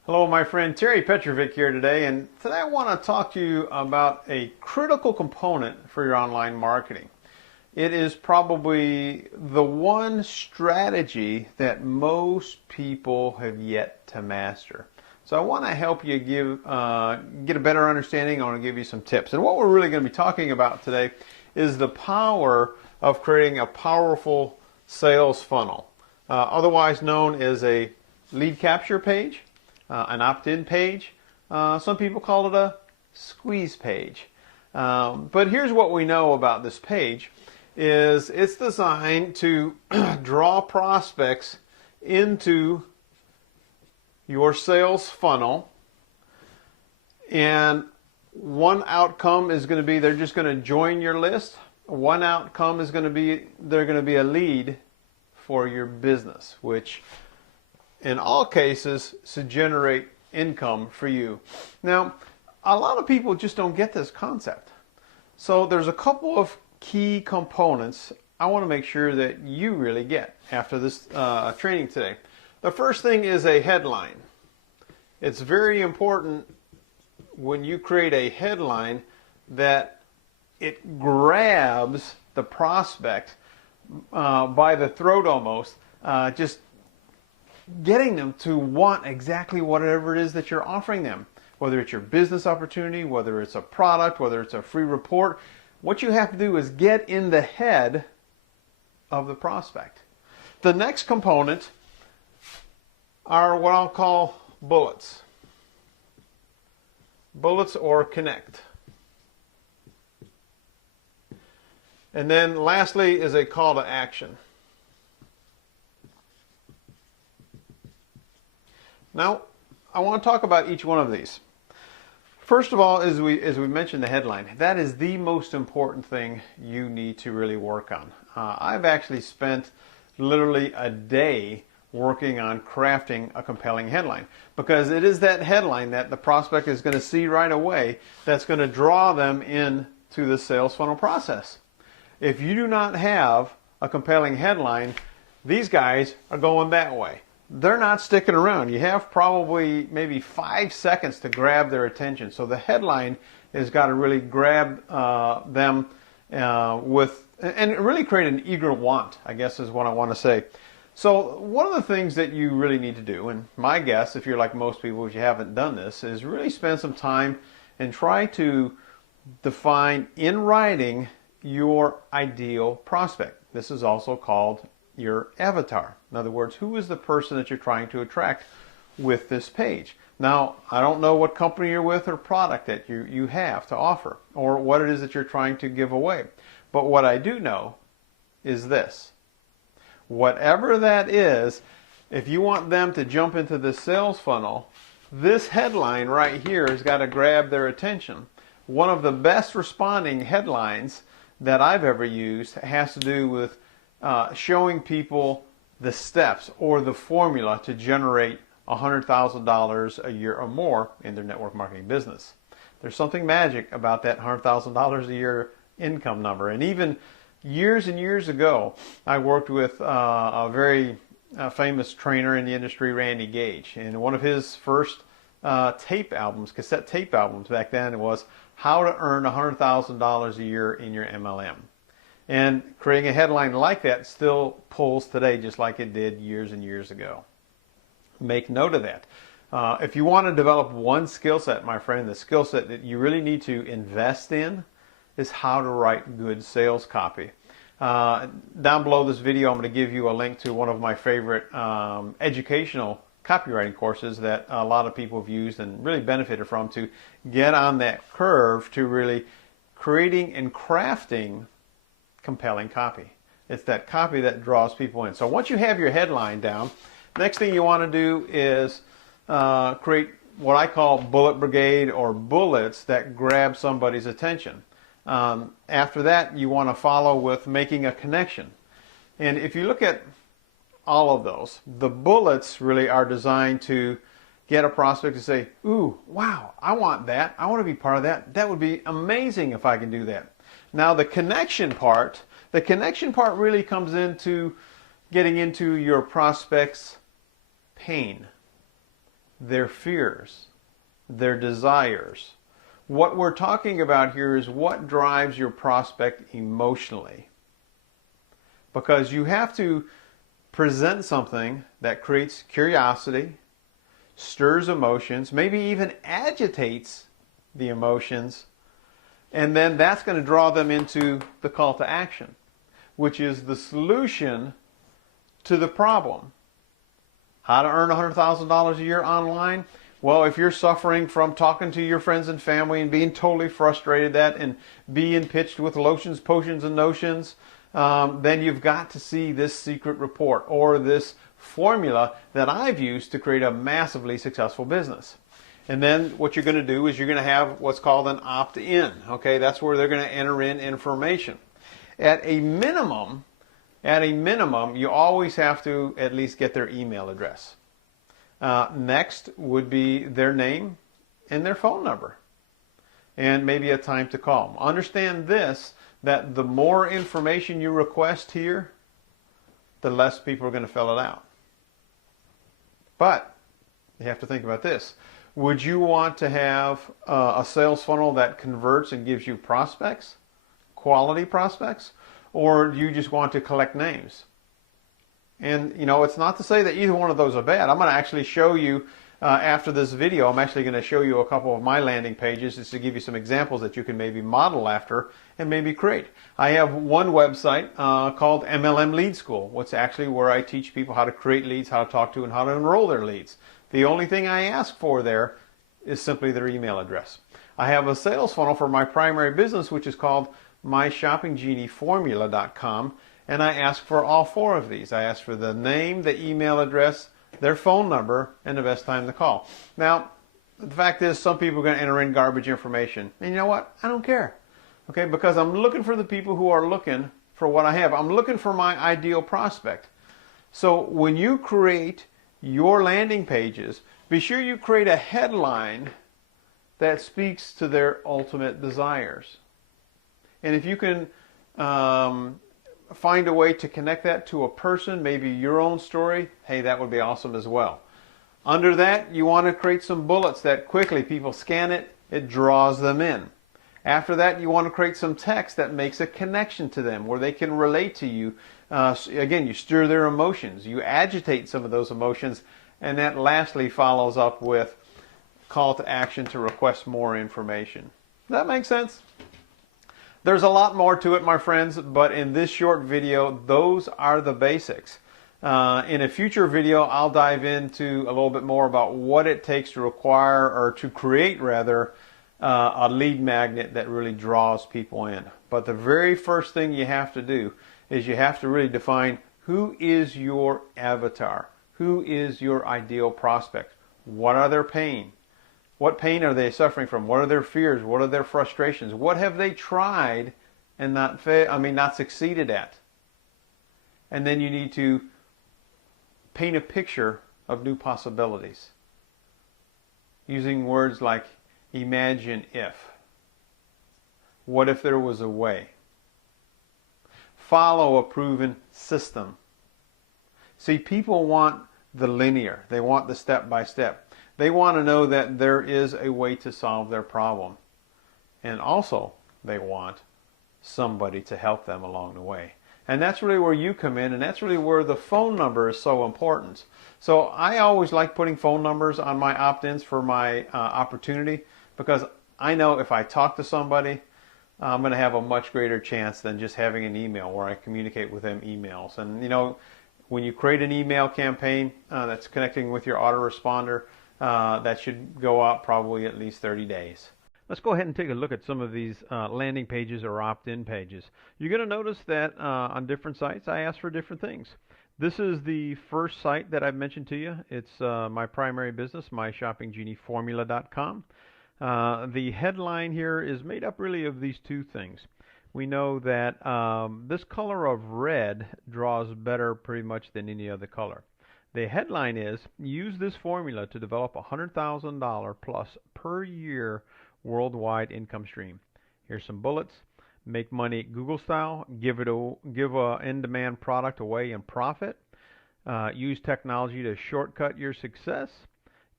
Hello, my friend Terry Petrovic here today, and today I want to talk to you about a critical component for your online marketing. It is probably the one strategy that most people have yet to master. So I want to help you get a better understanding. I want to give you some tips. And what we're really going to be talking about today is the power of creating a powerful sales funnel, otherwise known as a lead capture page, an opt-in page. Some people call it a squeeze page. But here's what we know about this page is it's designed to draw prospects into your sales funnel, and one outcome is going to be they're just going to join your list. One outcome is going to be they're going to be a lead for your business, which in all cases should generate income for you. Now, a lot of people just don't get this concept. So there's a couple of key components I want to make sure that you really get after this training today. The first thing is a headline. It's very important when you create a headline that it grabs the prospect by the throat almost, just getting them to want exactly whatever it is that you're offering them, whether it's your business opportunity, whether it's a product, whether it's a free report. What you have to do is get in the head of the prospect. The next component are what I'll call bullets. Bullets or connect. And then lastly is a call to action. Now, I want to talk about each one of these. First of all, as we mentioned the headline, that is the most important thing you need to really work on. I've actually spent literally a day working on crafting a compelling headline, because it is that headline that the prospect is going to see right away that's going to draw them into the sales funnel process. If you do not have a compelling headline, these guys are going that way. They're not sticking around. You have probably maybe 5 seconds to grab their attention. So the headline has got to really grab them and really create an eager want, I guess is what I want to say. So one of the things that you really need to do, and my guess, if you're like most people, if you haven't done this, is really spend some time and try to define in writing your ideal prospect. This is also called your avatar. In other words, who is the person that you're trying to attract with this page? Now, I don't know what company you're with or product that you have to offer, or what it is that you're trying to give away. But what I do know is this. Whatever that is, if you want them to jump into the sales funnel, this headline right here has got to grab their attention. One of the best responding headlines that I've ever used has to do with showing people the steps or the formula to generate $100,000 a year or more in their network marketing business. There's something magic about that $100,000 a year income number. And even years and years ago, I worked with a very famous trainer in the industry, Randy Gage. And one of his first cassette tape albums back then was How to Earn $100,000 a Year in Your MLM. And creating a headline like that still pulls today just like it did years and years ago. Make note of that. If you want to develop one skill set, my friend, the skill set that you really need to invest in is how to write good sales copy. Down below this video, I'm going to give you a link to one of my favorite educational copywriting courses that a lot of people have used and really benefited from to get on that curve to really creating and crafting compelling copy. It's that copy that draws people in. So once you have your headline down, next thing you want to do is create what I call bullet brigade or bullets that grab somebody's attention. After that, you want to follow with making a connection. And if you look at all of those, the bullets really are designed to get a prospect to say, ooh, wow, I want that. I want to be part of that. That would be amazing if I can do that. Now the connection part really comes into getting into your prospect's pain. their fears, their desires. What we're talking about here is what drives your prospect emotionally. Because you have to present something that creates curiosity, stirs emotions, maybe even agitates the emotions, and then that's going to draw them into the call to action, which is the solution to the problem. How to earn $100,000 a year online? Well, if you're suffering from talking to your friends and family and being totally frustrated at and being pitched with lotions, potions, and notions, then you've got to see this secret report or this formula that I've used to create a massively successful business. And then what you're going to do is you're going to have what's called an opt-in. Okay, that's where they're going to enter in information. At a minimum, you always have to at least get their email address. Next would be their name and their phone number, and maybe a time to call. Understand this, that the more information you request here, the less people are going to fill it out. But you have to think about this. Would you want to have a sales funnel that converts and gives you prospects, quality prospects, or do you just want to collect names? And, you know, it's not to say that either one of those are bad. I'm going to actually show you, after this video, I'm actually going to show you a couple of my landing pages just to give you some examples that you can maybe model after and maybe create. I have one website called MLM Lead School, which actually where I teach people how to create leads, how to talk to, and how to enroll their leads. The only thing I ask for there is simply their email address. I have a sales funnel for my primary business, which is called myshoppinggenieformula.com. And I ask for all four of these. I ask for the name, the email address, their phone number, and the best time to call. Now, the fact is some people are going to enter in garbage information. And you know what? I don't care. Okay, because I'm looking for the people who are looking for what I have. I'm looking for my ideal prospect. So when you create your landing pages, be sure you create a headline that speaks to their ultimate desires. And if you can find a way to connect that to a person, maybe your own story, hey, that would be awesome as well. Under that, you want to create some bullets that quickly people scan it, it draws them in. After that, you want to create some text that makes a connection to them where they can relate to you. Again, you stir their emotions, you agitate some of those emotions, and that lastly follows up with call to action to request more information. Does that make sense? There's a lot more to it, my friends, but in this short video, those are the basics. In a future video, I'll dive into a little bit more about what it takes to acquire, or to create rather, a lead magnet that really draws people in. But the very first thing you have to do is you have to really define who is your avatar, who is your ideal prospect, what are their pain. What pain are they suffering from? What are their fears? What are their frustrations? What have they tried and not succeeded at? And then you need to paint a picture of new possibilities using words like imagine if. What if there was a way? Follow a proven system. See, people want the linear. They want the step by step. They want to know that there is a way to solve their problem. And also, they want somebody to help them along the way. And that's really where you come in, and that's really where the phone number is so important. So I always like putting phone numbers on my opt-ins for my opportunity, because I know if I talk to somebody, I'm going to have a much greater chance than just having an email where I communicate with them emails. And you know, when you create an email campaign that's connecting with your autoresponder, that should go out probably at least 30 days. Let's go ahead and take a look at some of these landing pages or opt-in pages. You're going to notice that on different sites I ask for different things. This is the first site that I've mentioned to you. It's my primary business, myshoppinggenieformula.com. The headline here is made up really of these two things. We know that this color of red draws better pretty much than any other color. The headline is, use this formula to develop a $100,000 plus per year worldwide income stream. Here's some bullets. Make money Google style. Give a in-demand product away and profit. Use technology to shortcut your success.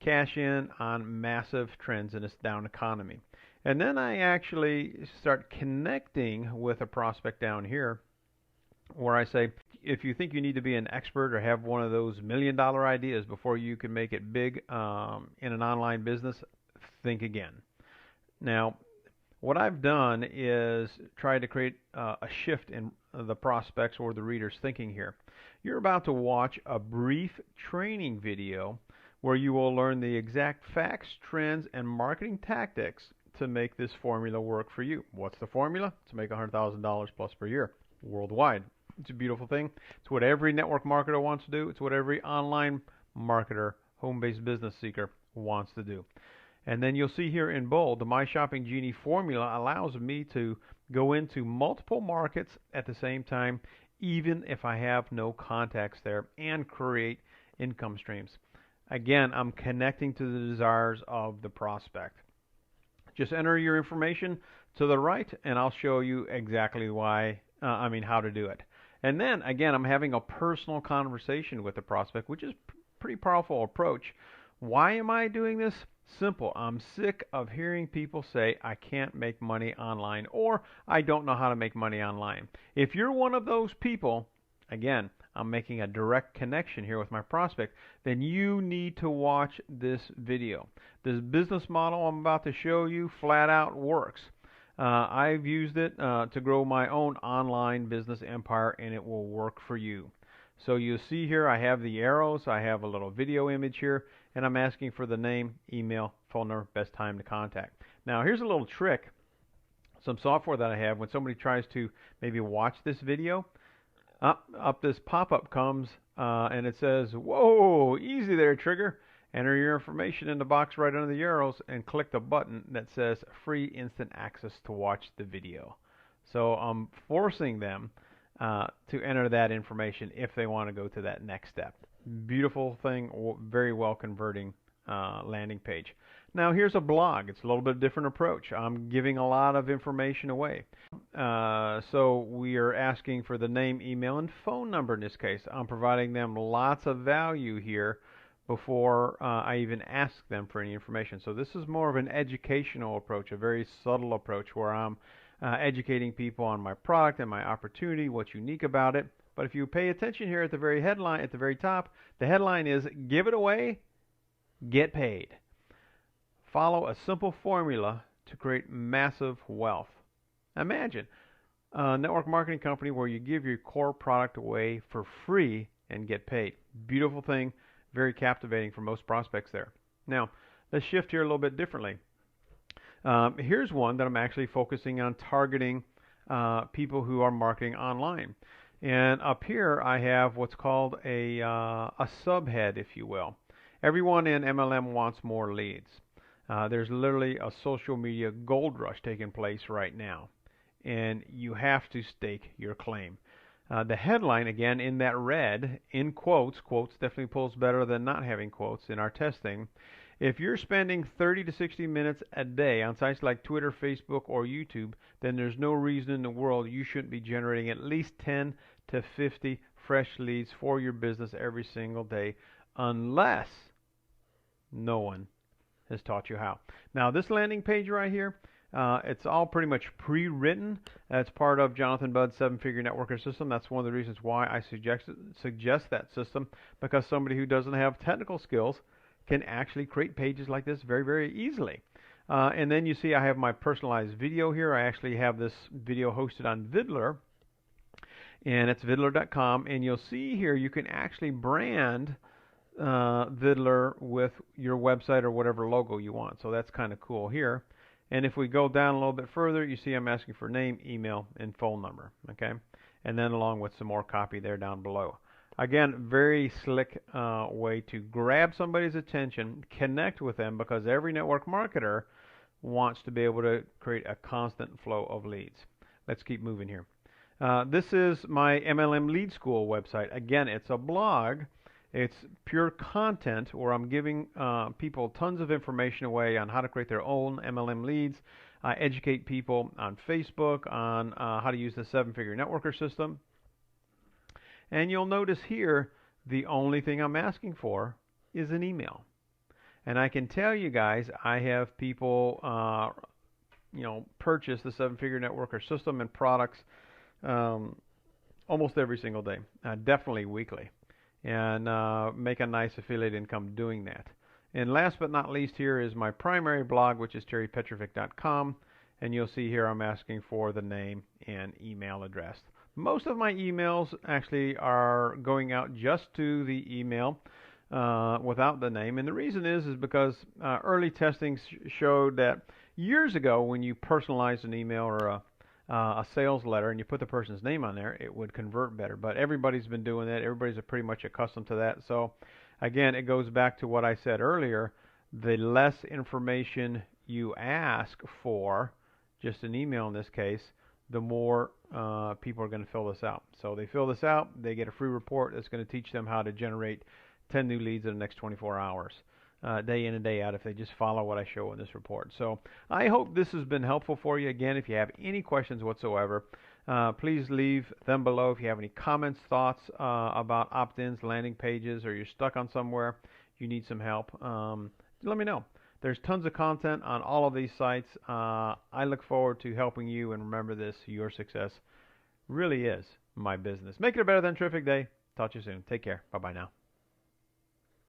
cash in on massive trends in this down economy. And then I actually start connecting with a prospect down here where I say, if you think you need to be an expert or have one of those $1,000,000 ideas before you can make it big in an online business, think again. Now, what I've done is try to create a shift in the prospects or the reader's thinking here. You're about to watch a brief training video where you will learn the exact facts, trends, and marketing tactics to make this formula work for you. What's the formula? To make $100,000 plus per year worldwide. It's a beautiful thing. It's what every network marketer wants to do. It's what every online marketer, home-based business seeker wants to do. And then you'll see here in bold, the My Shopping Genie formula allows me to go into multiple markets at the same time, even if I have no contacts there, and create income streams. Again, I'm connecting to the desires of the prospect. Just enter your information to the right, and I'll show you exactly how to do it. And then, again, I'm having a personal conversation with the prospect, which is a pretty powerful approach. Why am I doing this? Simple. I'm sick of hearing people say, I can't make money online, or I don't know how to make money online. If you're one of those people, again, I'm making a direct connection here with my prospect, then you need to watch this video. This business model I'm about to show you flat out works. I've used it to grow my own online business empire, and it will work for you. So you see here I have the arrows, I have a little video image here, and I'm asking for the name, email, phone number, best time to contact. Now here's a little trick, some software that I have. When somebody tries to maybe watch this video, up this pop-up comes and it says, whoa, easy there, Trigger. Enter your information in the box right under the arrows and click the button that says free instant access to watch the video. So I'm forcing them to enter that information if they want to go to that next step. Beautiful thing, very well converting landing page. Now here's a blog. It's a little bit different approach. I'm giving a lot of information away. So we are asking for the name, email, and phone number in this case. I'm providing them lots of value here before I even ask them for any information. So this is more of an educational approach, a very subtle approach where I'm educating people on my product and my opportunity, what's unique about it. But if you pay attention here at the very headline, at the very top, the headline is give it away, get paid. Follow a simple formula to create massive wealth. Imagine a network marketing company where you give your core product away for free and get paid. Beautiful thing, very captivating for most prospects there. Now, let's shift here a little bit differently. Here's one that I'm actually focusing on targeting people who are marketing online. And up here I have what's called a subhead, if you will. Everyone in MLM wants more leads. There's literally a social media gold rush taking place right now, and you have to stake your claim. The headline, again, in that red, in quotes definitely pulls better than not having quotes in our testing. If you're spending 30 to 60 minutes a day on sites like Twitter, Facebook, or YouTube, then there's no reason in the world you shouldn't be generating at least 10 to 50 fresh leads for your business every single day, unless no one has taught you how. Now, this landing page right here, it's all pretty much pre-written. That's part of Jonathan Budd's 7-figure networker system. That's one of the reasons why I suggest that system, because somebody who doesn't have technical skills can actually create pages like this very, very easily. And then you see I have my personalized video here. I actually have this video hosted on Vidler, and it's vidler.com. And you'll see here you can actually brand Vidler with your website or whatever logo you want. So that's kind of cool here. And if we go down a little bit further, you see I'm asking for name, email, and phone number. Okay, and then along with some more copy there down below. Again, very slick way to grab somebody's attention, connect with them, because every network marketer wants to be able to create a constant flow of leads. Let's keep moving here. This is my MLM Lead School website. Again, it's a blog. It's pure content where I'm giving people tons of information away on how to create their own MLM leads. I educate people on Facebook on how to use the 7-figure networker system. And you'll notice here, the only thing I'm asking for is an email. And I can tell you guys, I have people, purchase the seven-figure networker system and products um, almost every single day, definitely weekly, and make a nice affiliate income doing that. And last but not least, here is my primary blog, which is terrypetrovic.com, and you'll see here I'm asking for the name and email address. Most of my emails actually are going out just to the email without the name, and the reason is because early testing showed that years ago when you personalized an email or a sales letter and you put the person's name on there, it would convert better. But everybody's been doing that. Everybody's pretty much accustomed to that. So again, it goes back to what I said earlier. The less information you ask for, just an email in this case, the more people are going to fill this out. So they fill this out, they get a free report that's going to teach them how to generate 10 new leads in the next 24 hours. Day in and day out if they just follow what I show in this report. So I hope this has been helpful for you. Again, if you have any questions whatsoever, please leave them below. If you have any comments, thoughts about opt-ins, landing pages, or you're stuck on somewhere, you need some help, let me know. There's tons of content on all of these sites. I look forward to helping you, and remember this, your success really is my business. Make it a better than terrific day. Talk to you soon. Take care. Bye-bye now.